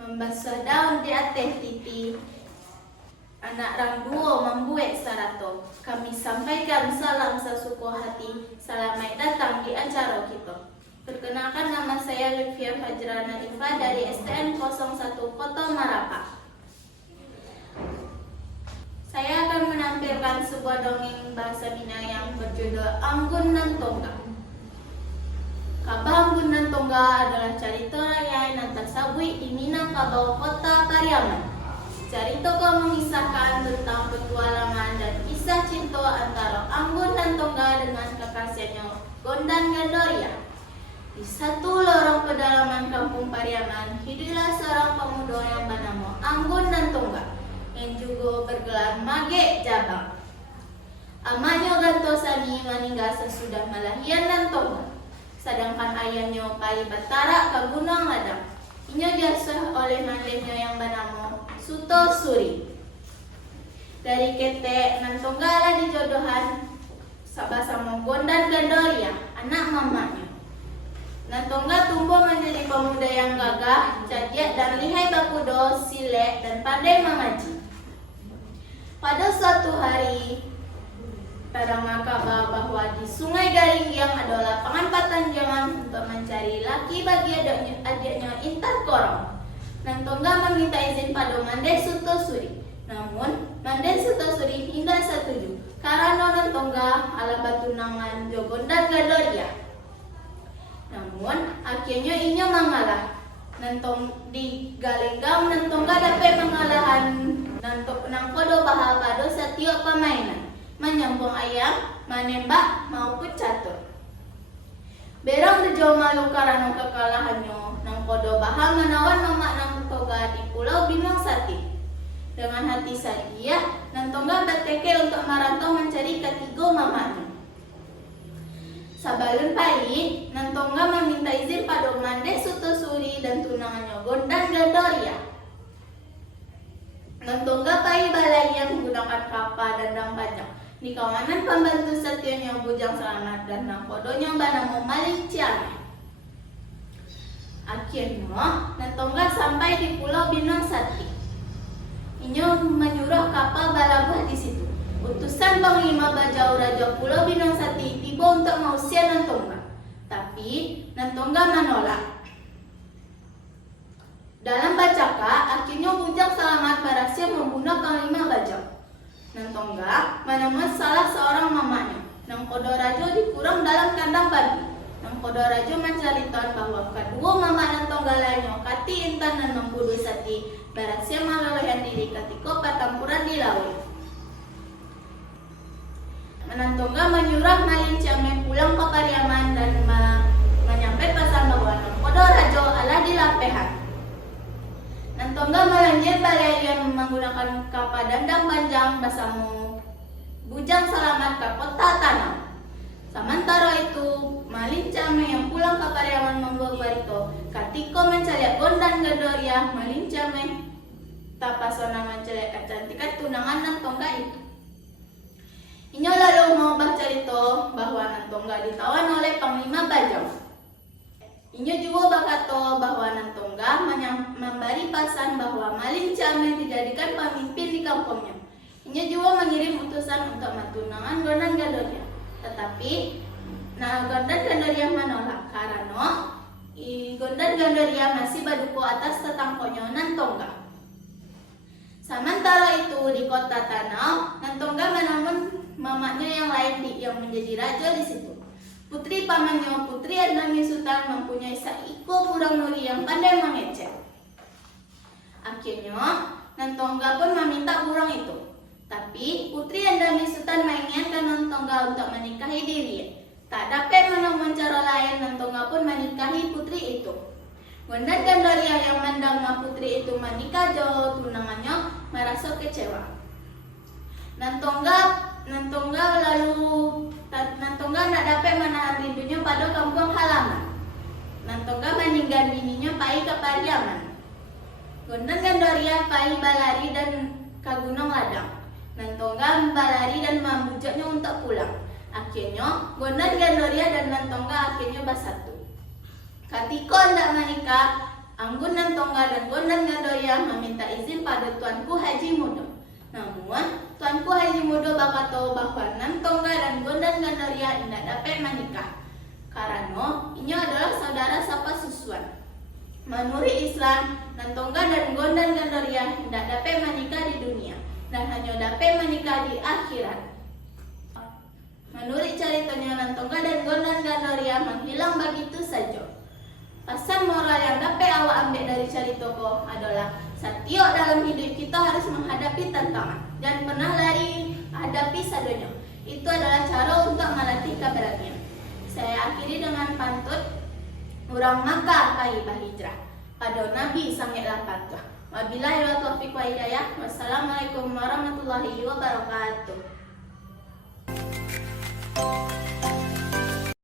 Membasuh daun di atas titi, anak rangduo membuat sarato. Kami sampaikan salam sesuku hati, selamat datang di acara kita. Perkenalkan, nama saya Livia Fajrana Iva dari STN 01 Kota Marapa. Saya akan menampilkan sebuah dongeng bahasa Minang yang berjudul Anggun nan Tongga. Kabah Anggun nan Tongga adalah carita rakyat nan tersabui di Minangkabau, Kota Pariaman. Carita mengisahkan tentang petualangan dan kisah cinta antara Anggun nan Tongga dengan kekasihnya Gondan Gandoria. Di satu lorong pedalaman kampung Pariaman, hiduplah seorang pemuda yang bernama Anggun nan Tongga, yang juga bergelar Mage Jabang. Amanya Gantosani meninggal sesudah melahirkan nan Tongga, sedangkan ayahnya Pai Batara ke Gunung Ladang. Ia diasuh oleh mandehnya yang bernama Suto Suri. Dari ketek nan Tongga lah dijodohan sama Gondan Gandoria, anak mamanya. Nan Tongga tumbuh menjadi pemuda yang gagah, cerdik dan lihai bakudo, silek dan pandai mengaji. Pada suatu hari, terdengar kabar bahwa di Sungai Garinggiang ada lapangan patanjangan untuk mencari laki bagi adiknya Intan Korong. Nan Tongga meminta izin pada Mandeh Suto Suri. Namun, Mandeh Suto Suri tidak setuju karena Nan Tongga ala batunangan Gondan Gandoria. Namun, akhirnya inya mengalah. Di Garinggang, Nan Tongga dapat pengalahan nang kodo bahal pada setiap permainan, menyambung ayam, menembak, maupun catur. Berang bejo malu karena kekalahannya, nang kodo bahal menawan mamak Nan Tongga di Pulau Binong Sati. Dengan hati sadia, Nan Tongga bertekad untuk merantau mencari ketiga mamaknya. Sabalun pagi, Nan Tongga meminta izin pada Mandeh Suto Suri dan tunangannya Gondan Gandoria. Nan Tongga pai balai yang menggunakan kapal dan dang panjang. Di kawanan pembantu setianya Bujang Selamat dan nakodonya bernama Maling Ciame. Akhirnya, Nan Tongga sampai di Pulau Binong Sati. Inya menyuruh kapal balabah di situ. Utusan Panglima Bajau Raja Pulau Binong Sati tiba untuk mengusir Nan Tongga. Tapi, Nan Tongga menolak. Dalam bacaka, akhirnya Bujang Selamat berhasil membunuh Panglima Bajau. Nan Tongga menemukan salah seorang mamanya. Nang kodo rajo dikurung dalam kandang babi. Nang kodo rajo menceritakan bahwa kedua mama Nan Tongga lainnya, Kati Intan dan Membudu Sati, berhasil meloloskan diri ketika pertempuran di laut. Nan Tongga menyuruh Maling Ciame pulang ke Pariaman dan menyampaikan pesan bahwa Nang kodo rajo ala di lapehan. Nan Tongga melanjut balaian menggunakan kapal dandang panjang bersama Bujang Selamat ke Kota Tanah. Sementara itu, Maling Ciame yang pulang ke Pariaman membawa berita ketika mencari Gondan Gandoria. Maling Ciame tak pasona mencari kecantikan tunangan Nan Tongga itu. Inya lalu mau bercerita bahwa Nan Tongga ditawan oleh Panglima Bajau. Inya juga berkata bahwa Nan Tongga memberi pesan bahwa Maling Ciame dijadikan pemimpin di kampungnya. Inya juga mengirim utusan untuk mentunangan Gondan Gandoria. Tetapi Gondan Gandoria menolak karena Gondan Gandoria masih berduka atas tetangkonya Nan Tongga. Sementara itu di Kota Tanah, Nan Tongga menemukan mamaknya yang lain yang menjadi raja di situ. Putri pamannya, Putri Endami Sultan, mempunyai seekor burung nuri yang pandai mengecek. Akhirnya, Nan Tongga pun meminta burung itu. Tapi, Putri Endami Sultan menginginkan Nan Tongga untuk menikahi dirinya. Tak dapat menemukan cara lain, Nan Tongga pun menikahi putri itu. Gondan Gandoria yang mendengar putri itu menikah jauh tunangannya merasa kecewa. Nan Tongga tidak dapat menahan rindunya pada kampung halaman. Nan Tongga meninggal bininya pai ke Pariaman. Gondan Gandoria pai balari dan ke Gunung Ladang. Nan Tongga balari dan membujaknya untuk pulang. Akhirnya Gondan Gandoria dan Nan Tongga akhirnya bersatu. Ketika hendak menikah, Anggun nan tongga dan gondan gandoria meminta izin pada Tuanku Haji Mudo. Namun, Tuanku Haji Mudo bakato bahwa nan tongga dan gondan gandoria tidak dapat menikah. Karena ini adalah saudara sapa susuan. Menurut Islam, nan tongga dan gondan gandoria tidak dapat menikah di dunia dan hanya dapat menikah di akhirat. Menurut ceritanya, nan tongga dan gondan gandoria menghilang begitu saja. Pesan moral yang dapat awak ambil dari cerita ko adalah setiap dalam hidup kita harus menghadapi tantangan dan pernah lari hadapi sadanya. Itu adalah cara untuk melatih keberanian. Saya akhiri dengan pantun urang maka kai bahijrah pada Nabi sangat lapatlah. Wabillahi taufiq wa hidayah. Wassalamualaikum warahmatullahi wabarakatuh.